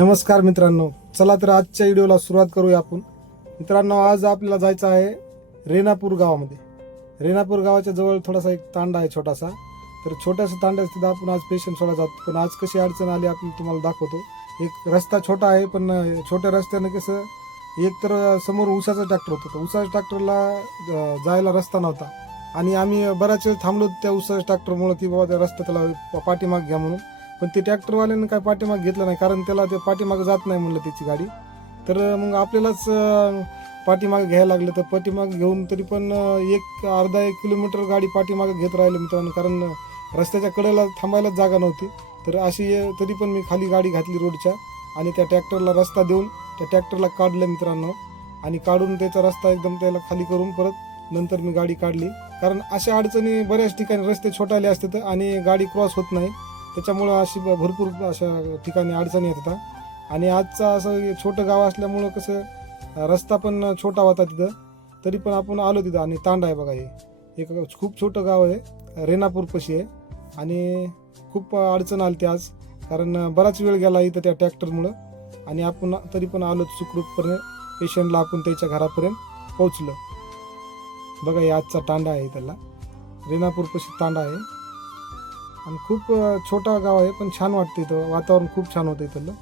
नमस्कार मित्रांनो, चला तर आजच्या व्हिडिओला सुरुवात करूया आपण. मित्रांनो, आज आपल्याला जायचं आहे रेणापूर गावामध्ये. रेणापूर गावाच्या जवळ थोडासा एक तांडा आहे छोटासा. तर छोट्याशा तांड्यात तिथं आपण आज पेशंट सोडा जातो. पण आज कशी अडचण आली आपण तुम्हाला दाखवतो. एक रस्ता छोटा आहे, पण छोट्या रस्त्यानं कसं एक तर समोर ऊसाचा ट्रॅक्टर होता. तर ऊसाच्या ट्रॅक्टरला जायला रस्ता नव्हता आणि आम्ही बराच वेळ थांबलो त्या ऊसाच्या ट्रॅक्टरमुळे की बाबा त्या रस्ता त्याला पाठीमाग घ्या म्हणून. पण ते ट्रॅक्टरवाल्यानं काय पाठीमाग घेतलं नाही, कारण त्याला ते पाठीमाग जात नाही म्हणलं त्याची गाडी. तर मग आपल्यालाच पाठीमागे घ्यायला लागलं. तर पाठीमाग घेऊन तरी पण अर्धा एक किलोमीटर गाडी पाठीमागे घेत राहिलं मित्रांनो, कारण रस्त्याच्या कडेला थांबायलाच जागा नव्हती. तर अशी तरी पण मी खाली गाडी घातली रोडच्या आणि त्या ट्रॅक्टरला रस्ता देऊन त्या ट्रॅक्टरला काढलं मित्रांनो. आणि काढून त्याचा रस्ता एकदम त्याला खाली करून परत नंतर मी गाडी काढली. कारण अशा अडचणी बऱ्याच ठिकाणी रस्ते छोटाले असतात आणि गाडी क्रॉस होत नाही. त्याच्यामुळं अशी भरपूर अशा ठिकाणी अडचणी येतात. आणि आजचं असं छोटं गाव असल्यामुळं कसं रस्ता पण छोटा होता तिथं, तरी पण आपण आलो तिथं. आणि तांडा आहे बघा, हे एक खूप छोटं गाव आहे, रेणापूरपाशी आहे. आणि खूप अडचण आली ती आज, कारण बराच वेळ गेला इथं त्या ट्रॅक्टरमुळं. आणि आपण तरी पण आलो सुखरूपपणे पेशंटला आपण त्याच्या घरापर्यंत पोहोचलो. बघा, हे आजचा तांडा आहे, त्याला रेणापूरपाशी तांडा आहे. आणि खूप छोटा गाव आहे, पण छान वाटतं इथं, वातावरण खूप छान होतं इथलं.